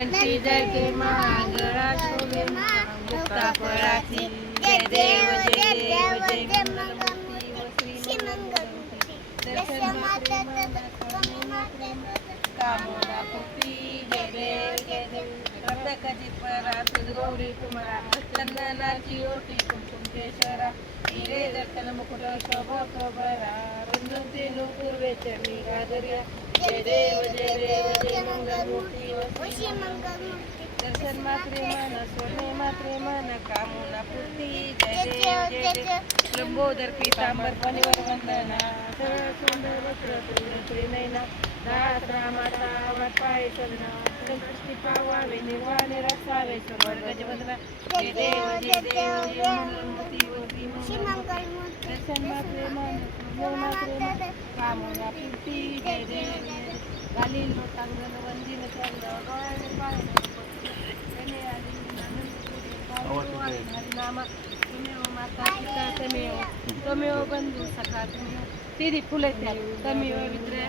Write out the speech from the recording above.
घंटी जळके महागळा शोभे मुक्ता फळाची जय देव जय देव जय मंगलमूर्ती व श्री मंगलमूर्ती दर्शन मात्रे कामना पुत्री जय देव कर्तकाची परा सुरगौरी कुमारा चंदनाची ओटी कुमकुम केशरा हिरे दर्शन मुकुट शोभतो बरा रुंदते नुपूर्वे चरणी गाजर्या जय देव जय मंगलमूर्ती व श्री मंगलमूर्ती दर्शन मात्रे मन सोने मात्रे मन कामना पूर्ती जय देव लंबोदर पीतांबर पनिवर वंदना सरळ सुंदर वस्त्र पूर्ण नैना दास रामाचा आवड पाय चलना संकष्टी पावावे निर्वाणे रसावे समर गजवदना जय देव जय मंगलमूर्ती व श्री मंगलमूर्ती दर्शन मात्रे मन मात्रे मन कामना पूर्ती जय देव गालील लोटांगण वंदिन चरण डोळ्याने पाहणं त्याने आली हरिनामा तुमेव माता पिता तमेव बंधू सखा तुमेव तिरी फुले तमेव विद्या